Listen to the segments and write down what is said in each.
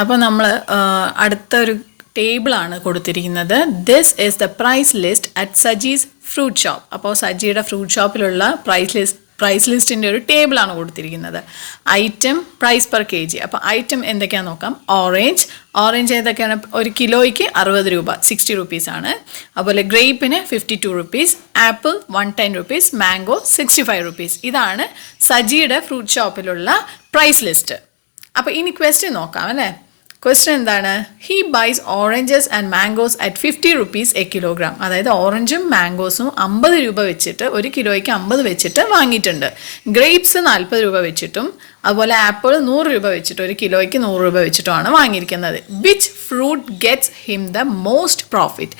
അപ്പോൾ നമ്മൾ അടുത്തൊരു ടേബിളാണ് കൊടുത്തിരിക്കുന്നത്. This is the price list at Saji's fruit shop. അപ്പോൾ സജിയുടെ ഫ്രൂട്ട് ഷോപ്പിലുള്ള പ്രൈസ് ലിസ്റ്റിൻ്റെ ഒരു ടേബിളാണ് കൊടുത്തിരിക്കുന്നത്. Item, price per K G. അപ്പോൾ ഐറ്റം എന്തൊക്കെയാണെന്ന് നോക്കാം. ഓറഞ്ച് ഏതൊക്കെയാണ്? ഒരു കിലോയ്ക്ക് 60 രൂപ, 60 റുപ്പീസാണ്. അതുപോലെ ഗ്രേപ്പിന് 52 rupees, apple 110 rupees, mango 65 rupees. ഇതാണ് സജിയുടെ ഫ്രൂട്ട് ഷോപ്പിലുള്ള പ്രൈസ് ലിസ്റ്റ്. അപ്പോൾ ഇനി ക്വസ്റ്റ്യൻ നോക്കാം അല്ലേ. ക്വസ്റ്റ്യൻ എന്താണ്? He buys oranges and mangoes at 50 rupees a kilogram. അതായത് ഓറഞ്ചും മാംഗോസും 50 രൂപ വെച്ചിട്ട്, ഒരു കിലോയ്ക്ക് 50 വെച്ചിട്ട് വാങ്ങിയിട്ടുണ്ട്. ഗ്രേപ്സ് 40 രൂപ വെച്ചിട്ടും അതുപോലെ ആപ്പിൾ 100 രൂപ വെച്ചിട്ട്, ഒരു കിലോയ്ക്ക് 100 രൂപ വെച്ചിട്ടുമാണ് വാങ്ങിയിരിക്കുന്നത്. Which fruit gets him the most profit?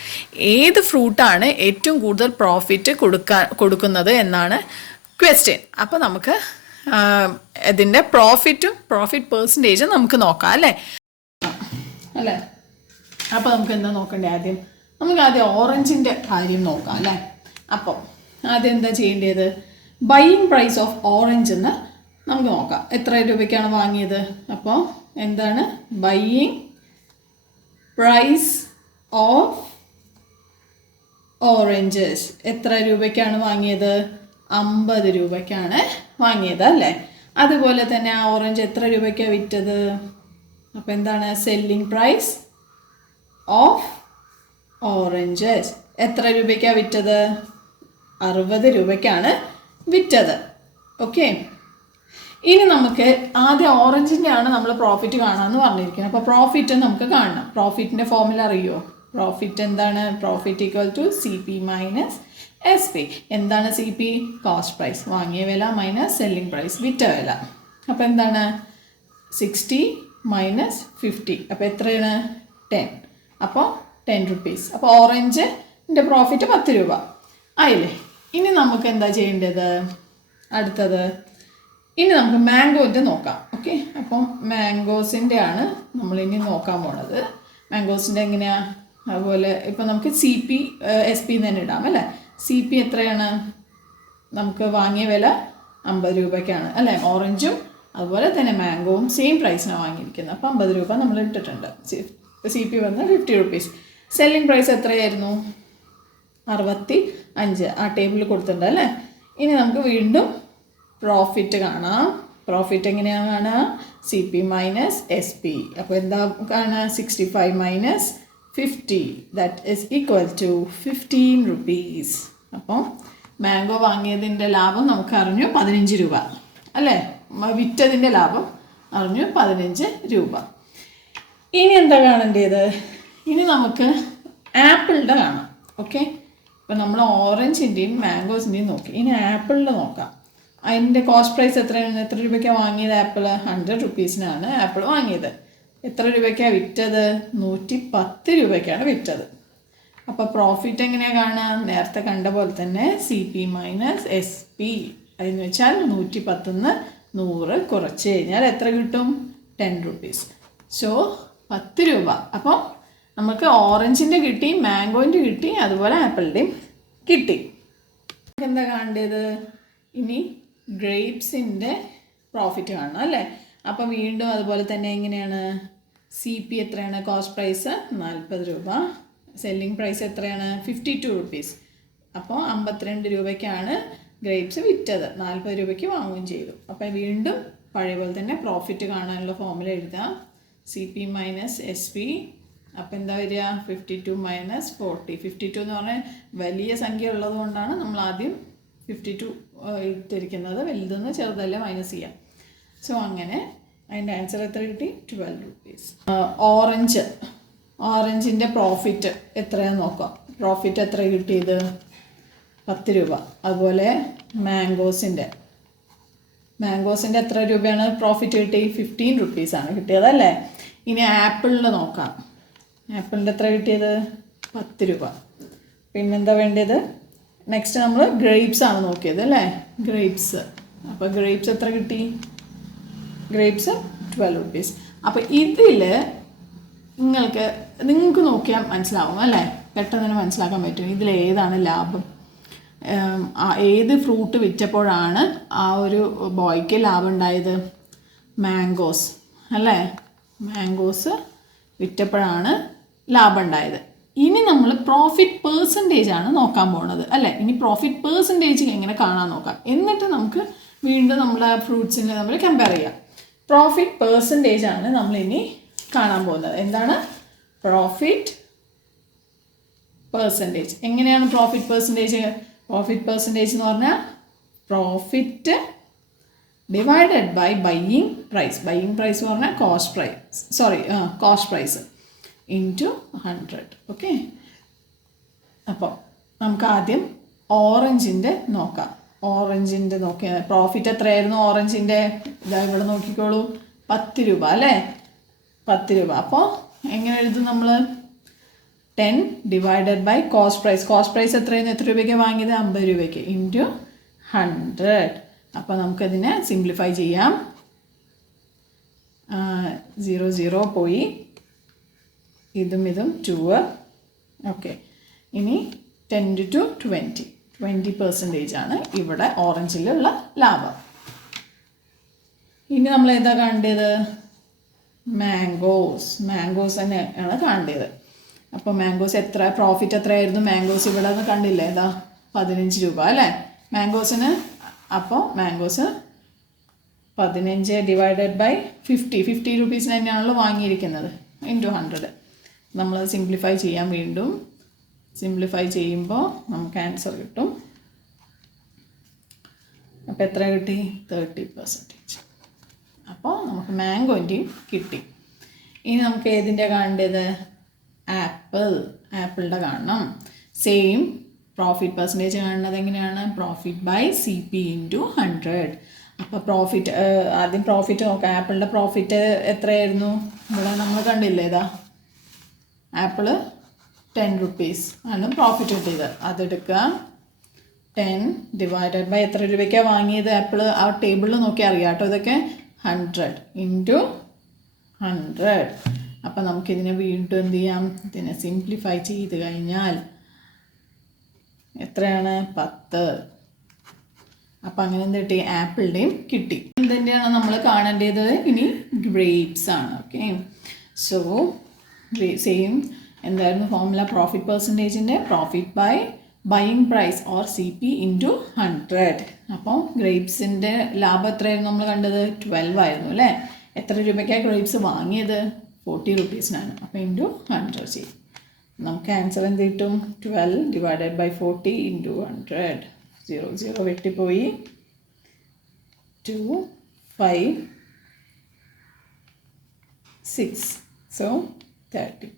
ഏത് ഫ്രൂട്ടാണ് ഏറ്റവും കൂടുതൽ പ്രോഫിറ്റ് കൊടുക്കുന്നത് എന്നാണ് ക്വസ്റ്റ്യൻ. അപ്പോൾ നമുക്ക് ഇതിൻ്റെ പ്രോഫിറ്റ് പെർസെൻറ്റേജും നമുക്ക് നോക്കാം അല്ലേ. അപ്പോൾ നമുക്ക് എന്താ നോക്കണ്ടേ? നമുക്ക് ആദ്യം ഓറഞ്ചിൻ്റെ കാര്യം നോക്കാം അല്ലേ. അപ്പോൾ ആദ്യം എന്താ ചെയ്യേണ്ടത്? ബൈയിങ് പ്രൈസ് ഓഫ് ഓറഞ്ച് എന്ന് നമുക്ക് നോക്കാം. എത്ര രൂപയ്ക്കാണ് വാങ്ങിയത്? അപ്പോൾ എന്താണ് ബൈയിങ് പ്രൈസ് ഓഫ് ഓറഞ്ചസ്? എത്ര രൂപയ്ക്കാണ് വാങ്ങിയത്? 50 രൂപയ്ക്കാണ് വാങ്ങിയത് അല്ലേ. അതുപോലെ തന്നെ ആ ഓറഞ്ച് എത്ര രൂപയ്ക്കാണ് വിറ്റത്? അപ്പോൾ എന്താണ് സെല്ലിംഗ് പ്രൈസ് ഓഫ് ഓറഞ്ചസ്? എത്ര രൂപയ്ക്കാണ് വിറ്റത്? 60 രൂപയ്ക്കാണ് വിറ്റത്. ഓക്കെ, ഇനി നമുക്ക് ആദ്യം ഓറഞ്ചിൻ്റെ ആണ് നമ്മൾ പ്രോഫിറ്റ് കാണാമെന്ന് പറഞ്ഞിരിക്കുന്നത്. അപ്പോൾ പ്രോഫിറ്റ് നമുക്ക് കാണണം. പ്രോഫിറ്റിൻ്റെ ഫോർമുല അറിയുമോ? പ്രോഫിറ്റ് എന്താണ്? Profit equal to C P minus S P. എന്താണ് സി പി? കോസ്റ്റ് പ്രൈസ്, വാങ്ങിയ വില മൈനസ് സെല്ലിംഗ് പ്രൈസ്, വിറ്റ വില. അപ്പോൾ എന്താണ് 60 മൈനസ് 50. അപ്പോൾ എത്രയാണ്? 10. അപ്പോൾ 10 റുപ്പീസ്. അപ്പോൾ ഓറഞ്ചിൻ്റെ പ്രോഫിറ്റ് 10 രൂപ ആയില്ലേ. ഇനി നമുക്ക് എന്താ ചെയ്യേണ്ടത്? അടുത്തത് ഇനി നമുക്ക് മാംഗോൻ്റെ നോക്കാം. ഓക്കെ, അപ്പം മാംഗോസിൻ്റെ ആണ് നമ്മളിനി നോക്കാൻ പോണത്. മാംഗോസിൻ്റെ എങ്ങനെയാണ്? അതുപോലെ ഇപ്പം നമുക്ക് സി പി എസ് പി തന്നെ ഇടാം അല്ലേ. സി പി എത്രയാണ്? നമുക്ക് വാങ്ങിയ വില 50 രൂപയ്ക്കാണ് അല്ലേ. ഓറഞ്ചും അതുപോലെ തന്നെ മാംഗോവും സെയിം പ്രൈസിനാണ് വാങ്ങിയിരിക്കുന്നത്. അപ്പോൾ 50 രൂപ നമ്മൾ ഇട്ടിട്ടുണ്ട്. സി പി വന്ന് 50 റുപ്പീസ്. സെല്ലിംഗ് പ്രൈസ് എത്രയായിരുന്നു? 65. ആ ടേബിളിൽ കൊടുത്തിട്ടുണ്ട് അല്ലേ. ഇനി നമുക്ക് വീണ്ടും പ്രോഫിറ്റ് കാണാം. പ്രോഫിറ്റ് എങ്ങനെയാണ് കാണുക? C P minus S P. അപ്പോൾ എന്താ കാണുക? 65 minus 50, that is equal to 15 rupees. അപ്പോൾ മാംഗോ വാങ്ങിയതിൻ്റെ ലാഭം നമുക്ക് അറിഞ്ഞു 15 രൂപ അല്ലേ. വിറ്റതിൻ്റെ ലാഭം അറിഞ്ഞു 15 രൂപ. ഇനി എന്താ കാണേണ്ടത്? ഇനി നമുക്ക് ആപ്പിളിൻ്റെ കാണാം. ഓക്കെ, ഇപ്പം നമ്മൾ ഓറഞ്ചിൻ്റെയും മാംഗോസിൻ്റെയും നോക്കി. ഇനി ആപ്പിളിൻ്റെ നോക്കാം. അതിൻ്റെ കോസ്റ്റ് പ്രൈസ് എത്രയാണ്? എത്ര രൂപയ്ക്കാണ് വാങ്ങിയത്? ആപ്പിൾ 100 റുപ്പീസിനാണ് ആപ്പിൾ വാങ്ങിയത്. എത്ര രൂപയ്ക്കാണ് വിറ്റത്? 110 രൂപയ്ക്കാണ് വിറ്റത്. അപ്പോൾ പ്രോഫിറ്റ് എങ്ങനെയാണ് കാണുക? നേരത്തെ കണ്ട പോലെ തന്നെ C P minus S P. അതെന്ന് വെച്ചാൽ 110 100 കുറച്ച് കഴിഞ്ഞാൽ എത്ര കിട്ടും? 10 റുപ്പീസ്. സോ 10 രൂപ. അപ്പം നമുക്ക് ഓറഞ്ചിൻ്റെ കിട്ടി, മാംഗോൻ്റെ കിട്ടി, അതുപോലെ ആപ്പിളിൻ്റെയും കിട്ടി. എന്താ കാണേണ്ടത്? ഇനി ഗ്രേപ്സിൻ്റെ പ്രോഫിറ്റ് കാണണം അല്ലേ. അപ്പം വീണ്ടും അതുപോലെ തന്നെ എങ്ങനെയാണ്? സി പി എത്രയാണ്? കോസ്റ്റ് പ്രൈസ് 40 രൂപ. സെല്ലിംഗ് പ്രൈസ് എത്രയാണ്? 52 റുപ്പീസ്. അപ്പോൾ 52 രൂപയ്ക്കാണ് ഗ്രേപ്സ് വിറ്റത്. 40 രൂപയ്ക്ക് വാങ്ങുകയും ചെയ്തു. അപ്പോൾ വീണ്ടും പഴയ പോലെ തന്നെ പ്രോഫിറ്റ് കാണാനുള്ള ഫോർമുല എഴുതാം. C P minus S P. അപ്പോൾ എന്താ വരിക? 52 മൈനസ് 40. 52 എന്ന് പറഞ്ഞാൽ വലിയ സംഖ്യ ഉള്ളത് കൊണ്ടാണ് നമ്മൾ ആദ്യം 52 ഇട്ടിരിക്കുന്നത്. വലുതെന്ന് ചെറുതല്ലേ മൈനസ് ചെയ്യാം. സോ അങ്ങനെ അതിൻ്റെ ആൻസർ എത്ര കിട്ടി? 12 റുപ്പീസ്. ഓറഞ്ചിൻ്റെ പ്രോഫിറ്റ് എത്രയാണെന്ന് നോക്കാം. പ്രോഫിറ്റ് എത്ര കിട്ടിയത്? 10 രൂപ. അതുപോലെ മാംഗോസിൻ്റെ എത്ര രൂപയാണ് പ്രോഫിറ്റ് കിട്ടി? 15 റുപ്പീസാണ് കിട്ടിയത് അല്ലേ. ഇനി ആപ്പിളിൽ നോക്കാം. ആപ്പിളിൻ്റെ എത്ര കിട്ടിയത്? 10 രൂപ. പിന്നെന്താ വേണ്ടത്? നെക്സ്റ്റ് നമ്മൾ ഗ്രേപ്സ് ആണ് നോക്കിയത് അല്ലേ. ഗ്രേപ്സ്. അപ്പോൾ ഗ്രേപ്സ് എത്ര കിട്ടി? Grapes 12 rupees. അപ്പോൾ ഇതിൽ നിങ്ങൾക്ക് നോക്കിയാൽ മനസ്സിലാവും അല്ലേ. പെട്ടെന്ന് തന്നെ മനസ്സിലാക്കാൻ പറ്റും ഇതിലേതാണ് ലാഭം. ഏത് ഫ്രൂട്ട് വിറ്റപ്പോഴാണ് ആ ഒരു ബോയ്ക്ക് ലാഭം ഉണ്ടായത്? മാംഗോസ് അല്ലേ. മാംഗോസ് വിറ്റപ്പോഴാണ് ലാഭം ഉണ്ടായത്. ഇനി നമ്മൾ പ്രോഫിറ്റ് പേഴ്സൻറ്റേജ് ആണ് നോക്കാൻ പോകുന്നത് അല്ലേ. ഇനി പ്രോഫിറ്റ് പേഴ്സൻറ്റേജ് എങ്ങനെ കാണാൻ നോക്കാം. എന്നിട്ട് നമുക്ക് വീണ്ടും നമ്മുടെ ഫ്രൂട്ട്സിനെ നമ്മൾ കമ്പയർ ചെയ്യാം. പ്രോഫിറ്റ് പേഴ്സൻറ്റേജ് ആണ് നമ്മളിനി കാണാൻ പോകുന്നത്. എന്താണ് പ്രോഫിറ്റ് പേഴ്സൻറ്റേജ്? എങ്ങനെയാണ് പ്രോഫിറ്റ് പേഴ്സൻറ്റേജ്? പ്രോഫിറ്റ് പേഴ്സൻറ്റേജ് എന്ന് പറഞ്ഞാൽ profit divided by buying price. Buying price എന്ന് പറഞ്ഞാൽ കോസ്റ്റ് പ്രൈസ് ഇൻറ്റു 100. ഓക്കെ, അപ്പോൾ നമുക്ക് ആദ്യം ഓറഞ്ചിൻ്റെ നോക്കാം. ഓറഞ്ചിൻ്റെ നോക്കിയാൽ പ്രോഫിറ്റ് എത്രയായിരുന്നു ഓറഞ്ചിൻ്റെ? ഇതാ ഇവിടെ നോക്കിക്കോളൂ, 10 രൂപ അല്ലേ, 10 രൂപ. അപ്പോൾ എങ്ങനെ എഴുതും നമ്മൾ? 10 divided by cost price. Cost price എത്രയായിരുന്നു? എത്ര രൂപയ്ക്ക് വാങ്ങിയത്? 50 രൂപയ്ക്ക് ഇൻറ്റു 100. അപ്പോൾ നമുക്കതിനെ സിംപ്ലിഫൈ ചെയ്യാം. 0 0 പോയി, ഇതും 2. ഓക്കെ, ഇനി 10 to 20% ആണ് ഇവിടെ ഓറഞ്ചിലുള്ള ലാഭം. ഇനി നമ്മൾ എന്താ കാണേണ്ടത്? മാംഗോസ് തന്നെയാണ് കാണേണ്ടത്. അപ്പോൾ മാംഗോസ് എത്ര പ്രോഫിറ്റ് എത്രയായിരുന്നു? മാംഗോസ് ഇവിടെ നിന്ന് കണ്ടില്ലേ, ഇതാ 15 രൂപ അല്ലേ മാംഗോസിന്. അപ്പോൾ മാംഗോസ് 15 ഡിവൈഡഡ് ബൈ 50 രൂപീസിന് തന്നെയാണല്ലോ വാങ്ങിയിരിക്കുന്നത്, ഇൻറ്റു 100. നമ്മൾ സിംപ്ലിഫൈ ചെയ്യാം. വീണ്ടും സിംപ്ലിഫൈ ചെയ്യുമ്പോൾ നമുക്ക് ആൻസർ കിട്ടും. അപ്പോൾ എത്ര കിട്ടി? 30%. അപ്പോൾ നമുക്ക് മാംഗോൻ്റെയും കിട്ടി. ഇനി നമുക്ക് ഏതിൻ്റെ കാണേണ്ടത്? ആപ്പിളിൻ്റെ കാണണം. സെയിം പ്രോഫിറ്റ് പെർസെൻറ്റേജ് കാണുന്നത് എങ്ങനെയാണ്? Profit by CP into 100. അപ്പോൾ പ്രോഫിറ്റ് ആദ്യം പ്രോഫിറ്റ് നോക്കാം. ആപ്പിളിൻ്റെ പ്രോഫിറ്റ് എത്രയായിരുന്നു? ഇവിടെ നമ്മൾ കണ്ടില്ലേ, ഇതാ ആപ്പിള് 10 rupees ആണ് പ്രോഫിറ്റ് കിട്ടിയത്. അതെടുക്കുക. 10 ഡിവൈഡഡ് ബൈ എത്ര രൂപയ്ക്കാണ് വാങ്ങിയത് ആപ്പിള്? ആ ടേബിളിൽ നോക്കി അറിയാം കേട്ടോ ഇതൊക്കെ. 100 ഇൻറ്റു 100. അപ്പം നമുക്കിതിനെ വീണ്ടും എന്ത് ചെയ്യാം? ഇതിനെ സിംപ്ലിഫൈ ചെയ്ത് കഴിഞ്ഞാൽ എത്രയാണ്? 10. അപ്പം അങ്ങനെ എന്ത് കിട്ടി? ആപ്പിളിൻ്റെയും കിട്ടി. എന്തിൻ്റെയാണ് നമ്മൾ കാണേണ്ടത്? ഇനി ഗ്രേപ്സ് ആണ്. ഓക്കെ, സോ സെയിം എന്തായിരുന്നു ഫോർമുല? പ്രോഫിറ്റ് പെർസെൻറ്റേജിൻ്റെ profit by buying price or CP into 100. അപ്പോൾ ഗ്രേപ്സിൻ്റെ ലാഭം എത്രയായിരുന്നു നമ്മൾ കണ്ടത്? 12 ആയിരുന്നു അല്ലേ. എത്ര രൂപയ്ക്കാണ് ഗ്രേപ്സ് വാങ്ങിയത്? 40 rupeesനാണ്. അപ്പോൾ ഇൻറ്റു 100 ചെയ്യും. നമുക്ക് ആൻസർ എന്ത് കിട്ടും? 12 ഡിവൈഡഡ് ബൈ 40 ഇൻറ്റു 100. 0 0 വെട്ടിപ്പോയി. 2 5 6 സോ 30%.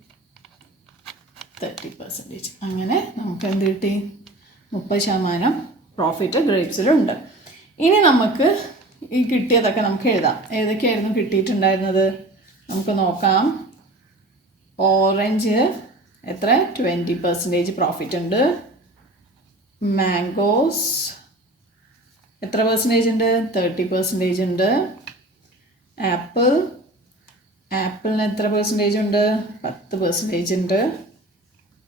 അങ്ങനെ നമുക്ക് എന്ത് കിട്ടി? 30% പ്രോഫിറ്റ് ഗ്രേപ്സിലുണ്ട്. ഇനി നമുക്ക് ഈ കിട്ടിയതൊക്കെ നമുക്ക് എഴുതാം. ഏതൊക്കെയായിരുന്നു കിട്ടിയിട്ടുണ്ടായിരുന്നത്? നമുക്ക് നോക്കാം. ഓറഞ്ച് എത്ര? 20% പ്രോഫിറ്റ് ഉണ്ട്. മാംഗോസ് എത്ര പെർസെൻറ്റേജ് ഉണ്ട്? 30% ഉണ്ട്. ആപ്പിളിന് എത്ര പെർസെൻറ്റേജ് ഉണ്ട്? 10% ഉണ്ട്.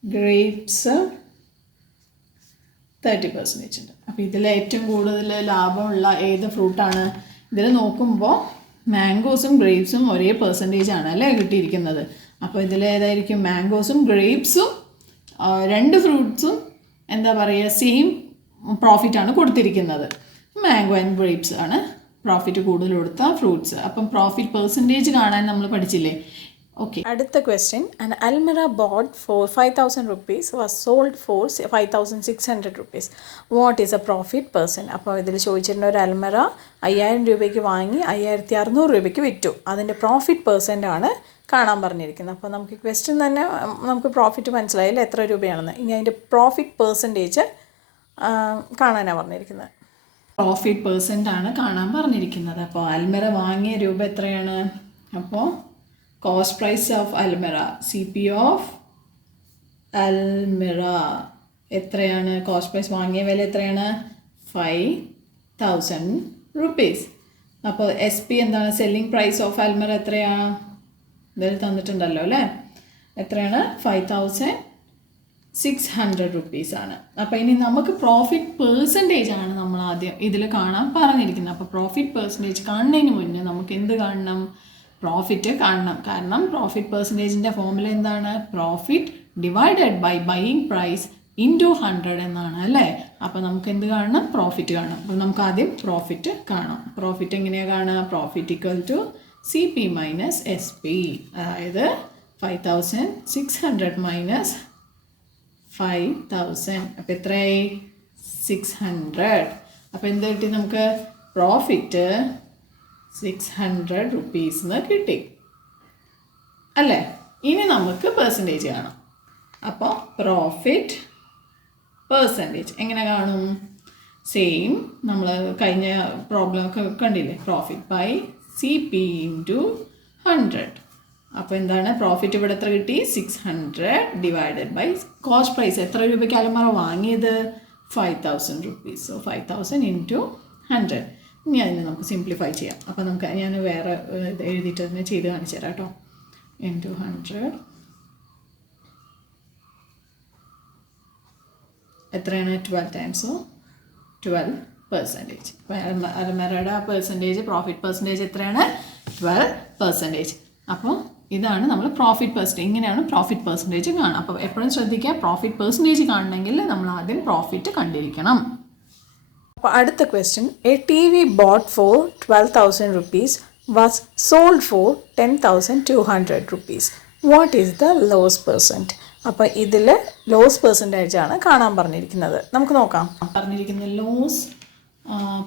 ഗ്രേപ്സ് 30% ഉണ്ട്. അപ്പോൾ ഇതിൽ ഏറ്റവും കൂടുതൽ ലാഭമുള്ള ഏത് ഫ്രൂട്ടാണ്? ഇതിൽ നോക്കുമ്പോൾ മാംഗോസും ഗ്രേപ്സും ഒരേ പെർസെൻറ്റേജ് ആണ് അല്ലേ കിട്ടിയിരിക്കുന്നത്. അപ്പോൾ ഇതിൽ ഏതായിരിക്കും? മാംഗോസും ഗ്രേപ്സും 2 ഫ്രൂട്ട്സും എന്താ പറയുക സെയിം പ്രോഫിറ്റാണ് കൊടുത്തിരിക്കുന്നത്. മാംഗോ ആൻഡ് ഗ്രേപ്സ് ആണ് പ്രോഫിറ്റ് കൂടുതൽ കൊടുത്ത ഫ്രൂട്ട്സ്. അപ്പം പ്രോഫിറ്റ് പെർസെൻറ്റേജ് കാണാൻ നമ്മൾ പഠിച്ചില്ലേ. ഓക്കെ, അടുത്ത question. An almirah bought for 5,000 rupees was sold for 5,600 rupees. What is a profit %? അപ്പോൾ ഇതിൽ ചോദിച്ചിരുന്ന ഒരു അൽമിറ 5,000 രൂപയ്ക്ക് വാങ്ങി 5,600 രൂപയ്ക്ക് വിറ്റു. അതിൻ്റെ പ്രോഫിറ്റ് % ആണ് കാണാൻ പറഞ്ഞിരിക്കുന്നത്. അപ്പോൾ നമുക്ക് ക്വസ്റ്റ്യൻ തന്നെ നമുക്ക് പ്രോഫിറ്റ് മനസ്സിലായില്ല എത്ര രൂപയാണെന്ന്. ഇനി അതിൻ്റെ പ്രോഫിറ്റ് % കാണാനാണ് പറഞ്ഞിരിക്കുന്നത്. പ്രോഫിറ്റ് % ആണ് കാണാൻ പറഞ്ഞിരിക്കുന്നത്. അപ്പോൾ അൽമിറ വാങ്ങിയ രൂപ എത്രയാണ്? അപ്പോൾ cost price of almirah, CP of almirah എത്രയാണ്? കോസ്റ്റ് പ്രൈസ് വാങ്ങിയ വില എത്രയാണ്? 5,000 rupees. അപ്പോൾ SP എന്താണ്? സെല്ലിംഗ് പ്രൈസ് ഓഫ് അൽമിറ എത്രയാണ്? ഇതിൽ തന്നിട്ടുണ്ടല്ലോ അല്ലേ. എത്രയാണ്? 5,600 rupees ആണ്. അപ്പോൾ ഇനി നമുക്ക് പ്രോഫിറ്റ് % ആണ് നമ്മൾ ആദ്യം ഇതിൽ കാണാൻ പറഞ്ഞിരിക്കുന്നത്. അപ്പോൾ പ്രോഫിറ്റ് % കാണുന്നതിന് മുന്നേ നമുക്ക് എന്ത് കാണണം? പ്രോഫിറ്റ് കാണണം. കാരണം പ്രോഫിറ്റ് പെർസെൻറ്റേജിൻ്റെ ഫോമുല എന്താണ്? Profit divided by buying price into 100 എന്നാണ് അല്ലേ. അപ്പോൾ നമുക്ക് എന്ത് കാണണം? പ്രോഫിറ്റ് കാണണം. അപ്പോൾ നമുക്ക് ആദ്യം പ്രോഫിറ്റ് കാണാം. പ്രോഫിറ്റ് എങ്ങനെയാണ് കാണുക? Profit equal to CP minus SP. അതായത് 5600 മൈനസ് 5000. അപ്പോൾ എത്രയായി? 600. അപ്പോൾ എന്ത് കിട്ടി നമുക്ക്? പ്രോഫിറ്റ് 600 റുപ്പീസ് കിട്ടി അല്ലേ. ഇനി നമുക്ക് പെർസെൻറ്റേജ് കാണാം. അപ്പോൾ പ്രോഫിറ്റ് പെർസെൻറ്റേജ് എങ്ങനെ കാണും? സെയിം നമ്മൾ കഴിഞ്ഞ പ്രോബ്ലം ഒക്കെ കണ്ടില്ലേ? Profit by CP into 100. അപ്പോൾ എന്താണ് പ്രോഫിറ്റ് ഇവിടെ എത്ര കിട്ടി? 600 ഡിവൈഡഡ് ബൈ കോസ്റ്റ് പ്രൈസ്. എത്ര രൂപയ്ക്ക് അലമാര വാങ്ങിയത്? 5000 റുപ്പീസ്. So 5000 into 100. ഇനി അതിന് നമുക്ക് സിംപ്ലിഫൈ ചെയ്യാം. അപ്പോൾ നമുക്ക് ഞാൻ വേറെ ഇത് എഴുതിയിട്ട് തന്നെ ചെയ്ത് കാണിച്ചു തരാം കേട്ടോ. ഇൻറ്റു 100 എത്രയാണ്? 12 ടൈംസ് 12%. അപ്പോൾ അലമാരയുടെ പെർസെൻറ്റേജ് പ്രോഫിറ്റ് പെർസെൻറ്റേജ് എത്രയാണ്? 12%. അപ്പോൾ ഇതാണ് നമ്മൾ പ്രോഫിറ്റ് പെർസെൻറ്റേജ്. ഇങ്ങനെയാണ് പ്രോഫിറ്റ് പെർസെൻറ്റേജ് കാണുക. അപ്പോൾ എപ്പോഴും ശ്രദ്ധിക്കുക, പ്രോഫിറ്റ് പെർസെൻറ്റേജ് കാണണമെങ്കിൽ നമ്മൾ ആദ്യം പ്രോഫിറ്റ് കണ്ടിരിക്കണം. അപ്പോൾ അടുത്ത question, A TV bought for 12,000 rupees was sold for 10,200 rupees. What is the loss percent? അപ്പോൾ ഇതിൽ ലോസ് പെർസെൻറ്റേജ് ആണ് കാണാൻ പറഞ്ഞിരിക്കുന്നത്. നമുക്ക് നോക്കാം. പറഞ്ഞിരിക്കുന്നത് ലോസ്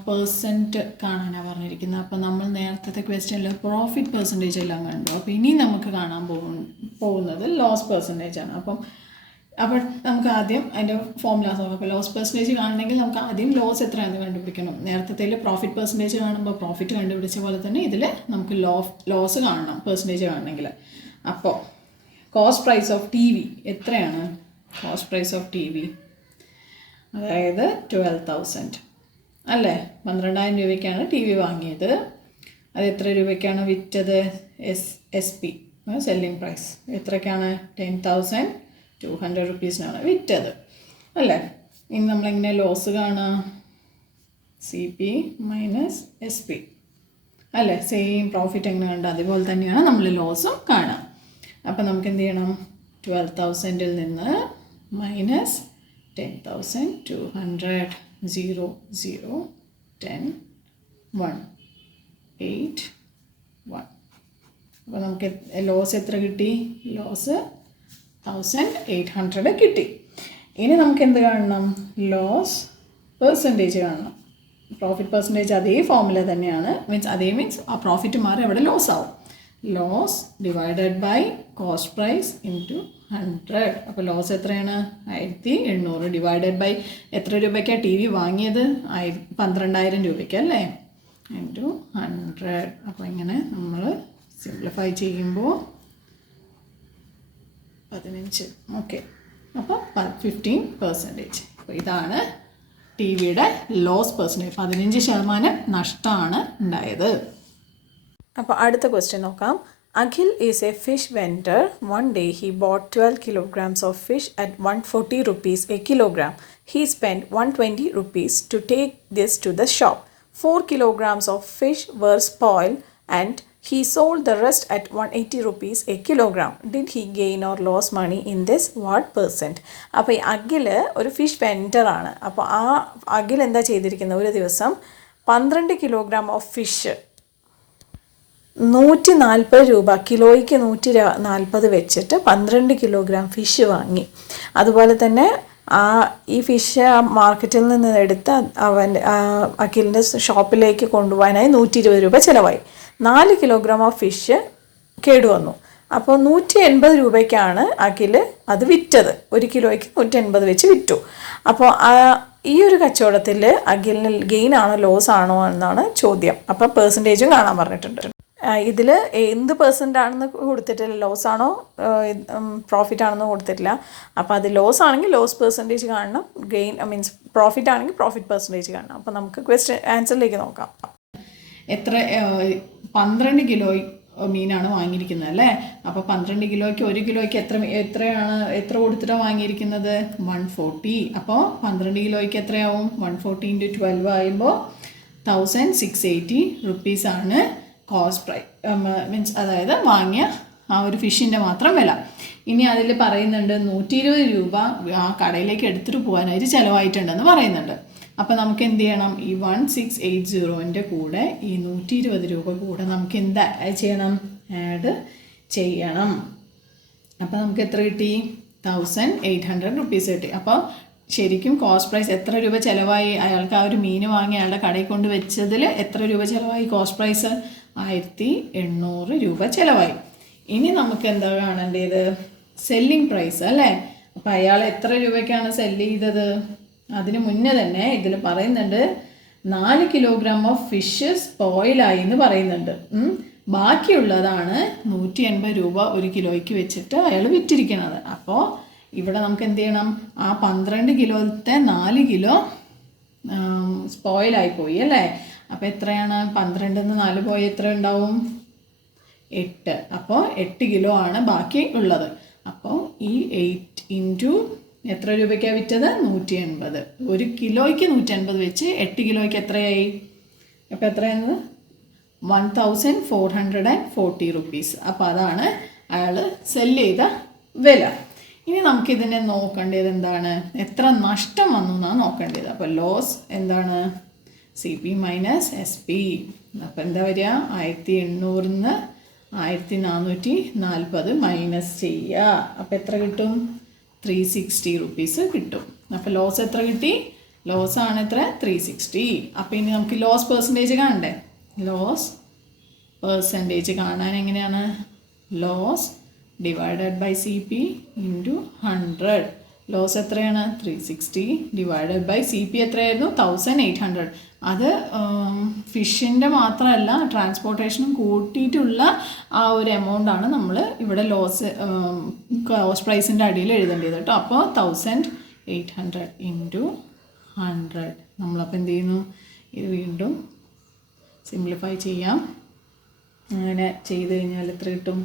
പെർസെൻറ്റ് കാണാനാണ് പറഞ്ഞിരിക്കുന്നത്. അപ്പോൾ നമ്മൾ നേരത്തെ ക്വസ്റ്റ്യനിൽ പ്രോഫിറ്റ് പെർസെൻറ്റേജ് എല്ലാം കണ്ടു. അപ്പോൾ ഇനി നമുക്ക് കാണാൻ പോകുന്നത് ലോസ് പെർസെൻറ്റേജ് ആണ്. അപ്പോൾ നമുക്ക് ആദ്യം അതിൻ്റെ ഫോമുലാസ് നോക്കാം. അപ്പോൾ ലോസ് പെർസെൻറ്റേജ് കാണണമെങ്കിൽ നമുക്ക് ആദ്യം ലോസ് എത്രയാണെന്ന് കണ്ടുപിടിക്കണം. നേരത്തെ പ്രോഫിറ്റ് പെർസെൻറ്റേജ് കാണുമ്പോൾ പ്രോഫിറ്റ് കണ്ടുപിടിച്ച പോലെ തന്നെ ഇതിൽ നമുക്ക് ലോസ് കാണണം പെർസെൻറ്റേജ് കാണണമെങ്കിൽ. അപ്പോൾ കോസ്റ്റ് പ്രൈസ് ഓഫ് TV എത്രയാണ്? കോസ്റ്റ് പ്രൈസ് ഓഫ് TV അതായത് 12,000 അല്ലേ. 12,000 രൂപയ്ക്കാണ് TV വാങ്ങിയത്. അത് എത്ര രൂപയ്ക്കാണ് വിറ്റത്? SP സെല്ലിംഗ് പ്രൈസ് എത്രയ്ക്കാണ്? 10,200 റുപ്പീസിനാണ് വിറ്റത് അല്ലേ. ഇനി നമ്മളെങ്ങനെ ലോസ് കാണുക? CP മൈനസ് SP അല്ലേ. സെയിം പ്രോഫിറ്റ് എങ്ങനെ കണ്ട അതുപോലെ തന്നെയാണ് നമ്മൾ ലോസും കാണുക. അപ്പോൾ നമുക്ക് എന്ത് ചെയ്യണം? 12,000 നിന്ന് മൈനസ് 10,200 0 0 10 1 8 1. അപ്പോൾ നമുക്ക് ലോസ് എത്ര കിട്ടി? ലോസ് 1,800 കിട്ടി. ഇനി നമുക്ക് എന്ത് കാണണം? ലോസ് പെർസെൻറ്റേജ് കാണണം. പ്രോഫിറ്റ് പെർസെൻറ്റേജ് അതേ ഫോമുല തന്നെയാണ്. മീൻസ് ആ പ്രോഫിറ്റ് മാറി അവിടെ ലോസ് ആവും. Loss divided by cost price into 100. അപ്പോൾ ലോസ് എത്രയാണ്? 1,800 ഡിവൈഡഡ് ബൈ എത്ര രൂപയ്ക്കാണ് TV വാങ്ങിയത്? 12,000 രൂപയ്ക്ക് അല്ലേ. ഇൻറ്റു 100. അപ്പോൾ ഇങ്ങനെ നമ്മൾ സിംപ്ലിഫൈ ചെയ്യുമ്പോൾ 15. ഓക്കെ. അപ്പോൾ 15%. അപ്പോൾ ഇതാണ് TVയുടെ ലോസ് പെർസെൻറ്റേജ്. 15% നഷ്ടമാണ് ഉണ്ടായത്. അപ്പോൾ അടുത്ത ക്വസ്റ്റ്യൻ നോക്കാം. Akhil is a fish vendor. One day he bought 12 kilograms of fish at 140 rupees a kilogram. He spent 120 rupees to take this to the shop. 4 kilograms of fish were spoiled and he sold the rest at 180 rupees a kilogram. Did he gain or lose money in this? What percent? അപ്പോൾ ഈ അഖിൽ ഒരു fish വെൻഡറാണ്. അപ്പോൾ ആ അഖിൽ എന്താ ചെയ്തിരിക്കുന്നത്? ഒരു ദിവസം 12 kilogram of fish 140 രൂപ, കിലോയ്ക്ക് 140 വെച്ചിട്ട് 12 കിലോഗ്രാം ഫിഷ് വാങ്ങി. അതുപോലെ തന്നെ ഈ ഫിഷ് മാർക്കറ്റിൽ നിന്ന് എടുത്ത് അഖിലിൻ്റെ ഷോപ്പിലേക്ക് കൊണ്ടുപോകാനായി 120 രൂപ ചിലവായി. 4 കിലോഗ്രാം ഓഫ് ഫിഷ് കേടുവന്നു. അപ്പോൾ 180 രൂപയ്ക്കാണ് അഖിൽ അത് വിറ്റത്. 1 കിലോയ്ക്ക് 180 വെച്ച് വിറ്റു. അപ്പോൾ ഈ ഒരു കച്ചവടത്തിൽ അഖിലിന് ഗെയിൻ ആണോ ലോസ് ആണോ എന്നാണ് ചോദ്യം. അപ്പോൾ പെർസെൻറ്റേജും കാണാൻ പറഞ്ഞിട്ടുണ്ട്. ഇതിൽ എന്ത് പെർസെൻ്റ് ആണെന്ന് കൊടുത്തിട്ടില്ല. ലോസ് ആണോ പ്രോഫിറ്റ് ആണെന്ന് കൊടുത്തിട്ടില്ല. അപ്പോൾ അത് ലോസ് ആണെങ്കിൽ ലോസ് പെർസെൻറ്റേജ് കാണണം, ഗെയിൻ മീൻസ് പ്രോഫിറ്റ് ആണെങ്കിൽ പ്രോഫിറ്റ് പെർസെൻറ്റേജ് കാണണം. അപ്പോൾ നമുക്ക് ക്വസ്റ്റ്യൻ ആൻസറിലേക്ക് നോക്കാം. എത്ര 12 കിലോ മീനാണ് വാങ്ങിയിരിക്കുന്നത് അല്ലേ. അപ്പോൾ 12 കിലോയ്ക്ക് 1 കിലോയ്ക്ക് എത്ര കൊടുത്തിട്ടാണ് വാങ്ങിയിരിക്കുന്നത്? 140. അപ്പോൾ 12 കിലോയ്ക്ക് എത്രയാവും? 140 × 12 ആകുമ്പോൾ 1,680 റുപ്പീസാണ് കോസ്റ്റ് പ്രൈസ് മീൻസ് അതായത് വാങ്ങിയ ആ ഒരു ഫിഷിൻ്റെ മാത്രം വില. ഇനി അതിൽ പറയുന്നുണ്ട് 120 രൂപ ആ കടയിലേക്ക് എടുത്തിട്ട് പോകാനായിട്ട് ചിലവായിട്ടുണ്ടെന്ന് പറയുന്നുണ്ട്. അപ്പോൾ നമുക്ക് എന്ത് ചെയ്യണം, ഈ 1680ൻ്റെ കൂടെ ഈ 120 രൂപ കൂടെ നമുക്ക് എന്താ ചെയ്യണം, ആഡ് ചെയ്യണം. അപ്പോൾ നമുക്ക് എത്ര കിട്ടി, 1800 റുപ്പീസ് കിട്ടി. അപ്പോൾ ശരിക്കും കോസ്റ്റ് പ്രൈസ് എത്ര രൂപ ചിലവായി, അയാൾക്ക് ആ ഒരു മീൻ വാങ്ങി അയാളുടെ കടയിൽ കൊണ്ട് വെച്ചതിൽ എത്ര രൂപ ചിലവായി, കോസ്റ്റ് പ്രൈസ് 1800 രൂപ ചിലവായി. ഇനി നമുക്ക് എന്താ കാണേണ്ടത്, സെല്ലിംഗ് പ്രൈസ് അല്ലേ. അപ്പോൾ അയാൾ എത്ര രൂപയ്ക്കാണ് സെല്ല് ചെയ്തത്, അതിന് മുന്നേ തന്നെ ഇതിൽ പറയുന്നുണ്ട് 4 കിലോഗ്രാം ഓഫ് ഫിഷ് സ്പോയിലായി എന്ന് പറയുന്നുണ്ട്. ബാക്കിയുള്ളതാണ് 180 രൂപ 1 കിലോയ്ക്ക് വെച്ചിട്ട് അയാൾ വിറ്റിരിക്കുന്നത്. അപ്പോൾ ഇവിടെ നമുക്ക് എന്ത് ചെയ്യണം, ആ 12 കിലോത്തെ 4 കിലോ സ്പോയിലായിപ്പോയി അല്ലേ. അപ്പോൾ എത്രയാണ്, 12 4 പോയി എത്ര ഉണ്ടാവും, 8. അപ്പോൾ 8 കിലോ ആണ് ബാക്കി ഉള്ളത്. അപ്പോൾ ഈ 8 ഇൻറ്റു എത്ര രൂപയ്ക്കാണ് വിറ്റത്, 180. 1 കിലോയ്ക്ക് 180 വെച്ച് 8 കിലോയ്ക്ക് എത്രയായി, അപ്പോൾ എത്രയാണ്, 1440 റുപ്പീസ്. അപ്പോൾ അതാണ് അയാൾ സെല്ല് ചെയ്ത വില. ഇനി നമുക്കിതിനെ നോക്കേണ്ടത് എന്താണ്, എത്ര നഷ്ടം വന്നു എന്നാണ് നോക്കേണ്ടത്. അപ്പോൾ ലോസ് എന്താണ്, CP മൈനസ് SP. അപ്പോൾ എന്താ വരിക, 1800 1440 മൈനസ് ചെയ്യുക. അപ്പോൾ എത്ര കിട്ടും, 360 റുപ്പീസ് കിട്ടും. അപ്പോൾ ലോസ് എത്ര കിട്ടി, ലോസാണ് എത്ര, 360. അപ്പോൾ ഇനി നമുക്ക് ലോസ് പെർസെൻറ്റേജ് കാണണ്ടേ. ലോസ് പെർസെൻറ്റേജ് കാണാൻ എങ്ങനെയാണ്, loss divided by CP into 100. Loss എത്രയാണ്, 360 ഡിവൈഡഡ് ബൈ CP എത്രയായിരുന്നു, 1800. അത് ഫിഷിൻ്റെ മാത്രമല്ല ട്രാൻസ്പോർട്ടേഷനും കൂട്ടിയിട്ടുള്ള ആ ഒരു എമൗണ്ടാണ് നമ്മൾ ഇവിടെ ലോസ് കോസ്റ്റ് പ്രൈസിൻ്റെ അടിയിൽ എഴുതേണ്ടത് കേട്ടോ. അപ്പോൾ 1800 ഇൻറ്റു 100. നമ്മളപ്പോൾ എന്ത് ചെയ്യുന്നു, ഇത് വീണ്ടും സിംപ്ലിഫൈ ചെയ്യാം. അങ്ങനെ ചെയ്ത് കഴിഞ്ഞാൽ എത്ര കിട്ടും,